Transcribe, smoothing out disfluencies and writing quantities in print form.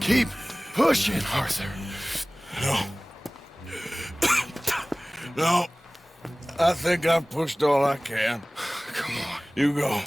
Keep pushing, Arthur. No. No. I think I've pushed all I can. Come on. You go.